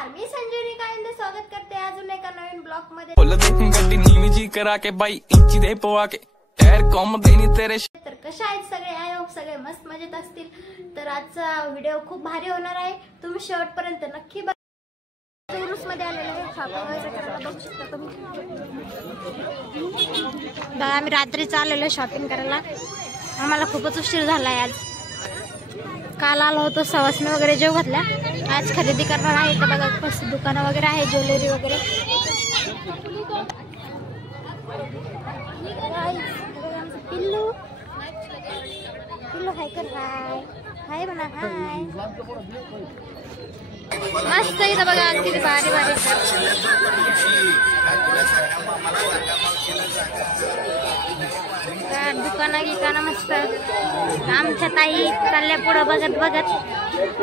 नमस्कार, मी संजीवनी कायंदे स्वागत करते अजून एका नवीन ब्लॉग मध्ये। गड्डी नीवी करा के बाई इंची दे पोवा के टायर कॉम देनी तेरे। तर कशा आहेत सगळे? आय होप सगळे मस्त मजेत असतील। तर आजचा व्हिडिओ खूप भारी होणार आहे, तुम्ही शेवटपर्यंत नक्की बघा। उरूस मध्ये आलेलो आहे, शॉपिंग वगैरे करायला बघू शकता तुम्ही। बघा आम्ही रात्री चाललेलो शॉपिंग करायला, आम्हाला खूपच उशीर झालाय आज। काल आलो होतो सवासने वगैरे जेव घातल्या, आज खरेदी करणार आहे। तर बघा कसं दुकानं वगैरे आहे, ज्वेलरी वगैरे। पिल्लू पिल्लू हाय कर, हाय हाय म्हणा, हाय। मस्त इथं बघा किती भारी भारी दुकानं गिकानं मस्त। आमच्या ताई चालल्या पुढं बघत बघत। मस्त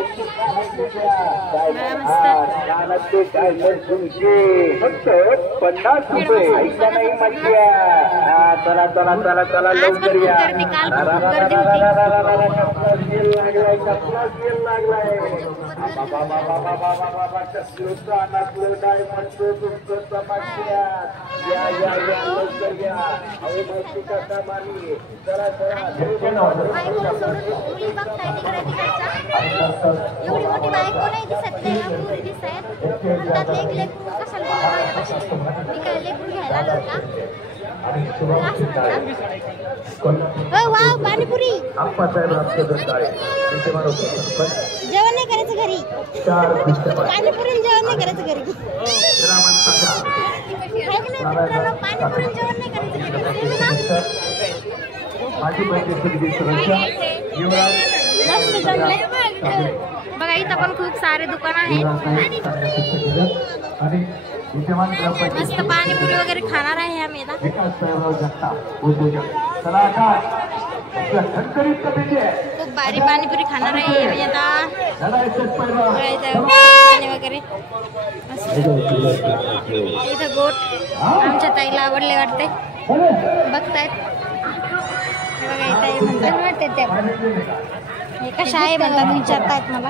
गर्दी, काल पण खूप गर्दी होती। एवढी मोठी बायको नाही दिसत, पुरी दिसत आहेत। त्यात एक लेकरू कशाला मी काय लेकरू घ्यायला आलो का? वाव पाणीपुरी। जेवण नाही करायचं घरी, पाणीपुरी जेवण नाही करायचं घरी। मित्रांनो पाणीपुरी जेवण नाही करायचं घरी। मस्त जमलंय बघा, इथं पण खूप सारे दुकान आहेत। मस्त पाणीपुरी वगैरे खाणार आहे आम्ही आता। खूप भारी पाणीपुरी खाणार आहे आम्ही आता। पाणी वगैरे इथं गोट आमच्या ताईला आवडले वाटते, बघतायत बघा। इथं म्हणतात वाटते त्या हे कशा आहे म्हणतात, विचारतायत मला,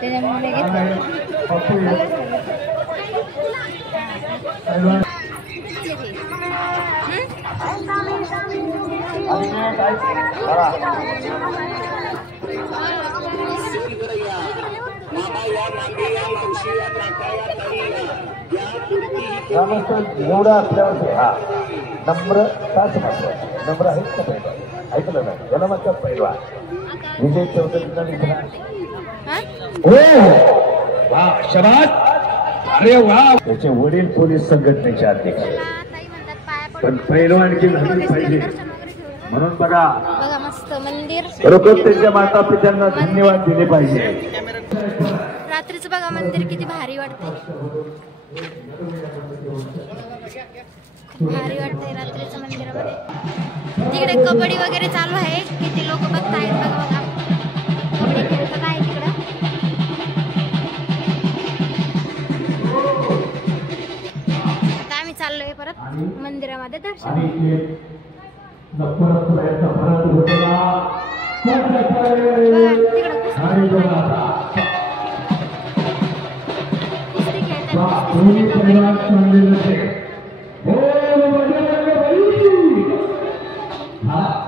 त्याच्यामुळे घेतलं। एवढा असल्यावर हा नम्र तास महत्वाचा नम्र आहेत का पहिला? ऐकलं ना, याला म्हणतात पहिला विजय चौधरीचा लिखना। वा शबाद, अरे वा। त्याचे वडील पोलीस संघटनेचे अध्यक्ष, पण पैलवानकी झाली पाहिजे म्हणून बघा मस्त मंदिर। बरोबर त्यांच्या माता पित्यांना धन्यवाद दिले पाहिजे। रात्रीचं बघा मंदिर किती भारी वाटते, खूप भारी वाटतंय रात्रीचं मंदिरामध्ये। तिकडे कबड्डी वगैरे चालू आहे, किती लोक बघतायत बघा बघा, कबड्डी खेळतात आहे तिकडं। आता आम्ही चाललोय परत मंदिरामध्ये दर्शन।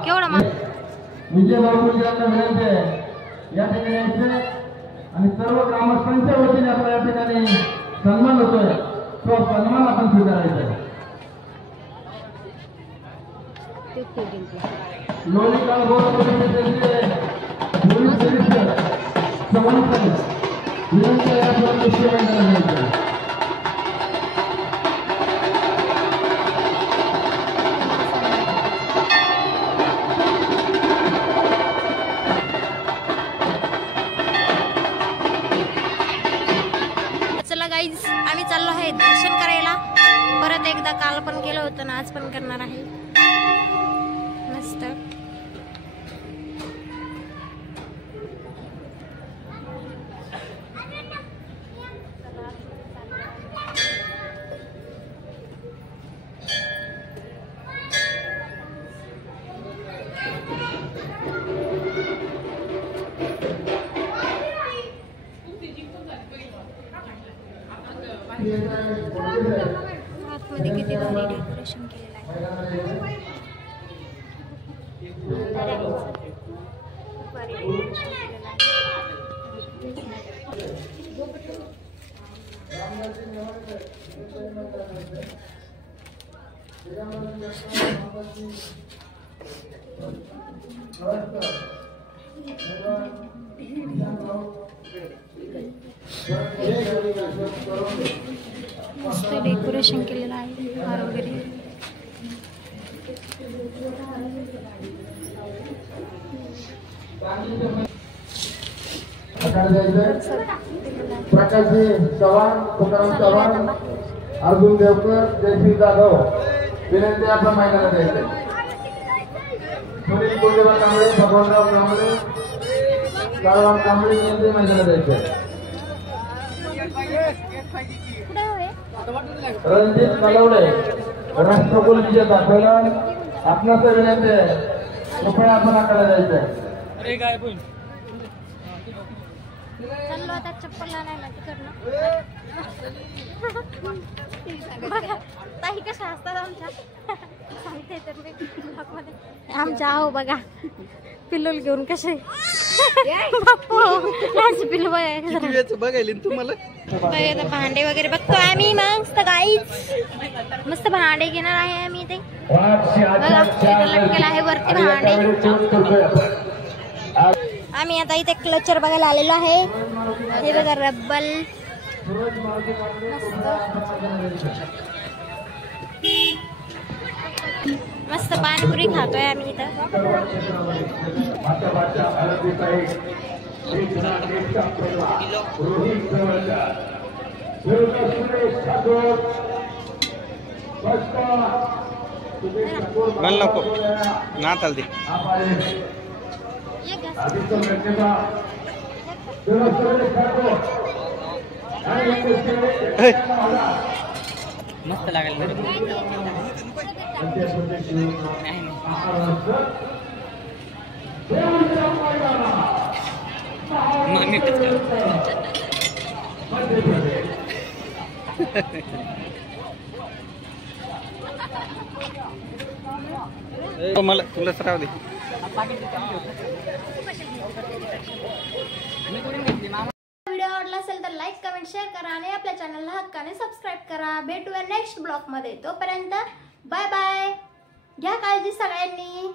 केवढा विजय बाबूजींना विनंती आहे या ठिकाणी यायचे आणि सर्व ग्रामस्थांच्या वतीने आपल्या या ठिकाणी सन्मान होतोय, तो सन्मान आपण स्वीकारायचा आहे। लोणीकाळ बोर्ड परिषदेचे विनंती आहे आपण आम्ही चाललो आहे दर्शन करायला परत एकदा। काल पण केलं होतं ना, आज पण करणार आहे। मस्त आतमध्ये किती भारी डेकोरेशन केलेलं आहे. खूप भारी डेकोरेशन केलेलं आहे. मस्त डेकोरेशन केलेलं आहे हार वगैरे. प्रकाशजी चव्हाण, तुकाराम चव्हाण, अर्जुन देवकर, जयश्री जाधव विनंती आपल्या महिन्याला द्यायचे. सुनील कुलदेवा कांबळे, भगवानराव कांबळे, काळराम कांबळे विनंती महिन्याला द्यायचे. रणजित नलवडे राष्ट्रकुल विजय दाखवला आपणास विनंती आहे. कृपया आपण आकडे द्यायचे. चाललो आता चप्पल आणायला तिकडनं. बघा ताई कशा असतात आमच्या. सांगते तर मी ब्लॉगमध्ये. आमच्या आहो बघा पिल्लूल घेऊन कसे बाप्पू पिल्लू बघायला तुम्हाला बघा भांडे वगैरे बघतो आम्ही. मस्त गाईच मस्त भांडे घेणार आहे आम्ही. ते बघा लटकेला आहे वरती भांडे. आम्ही आता इथे क्लचर बघायला आलेलो आहे. हे बघा रब्बल मस्त पाणीपुरी खातोय आम्ही इथं. मला नको ना चालते. मस्त लागेल. मला तुलाच राहू दे. व्हिडिओ आवडला असेल तर लाईक कमेंट शेअर करा आणि आपल्या चॅनलला हक्काने सबस्क्राईब करा. भेटूया नेक्स्ट ब्लॉग मध्ये. तोपर्यंत बाय बाय. घ्या काळजी सगळ्यांनी.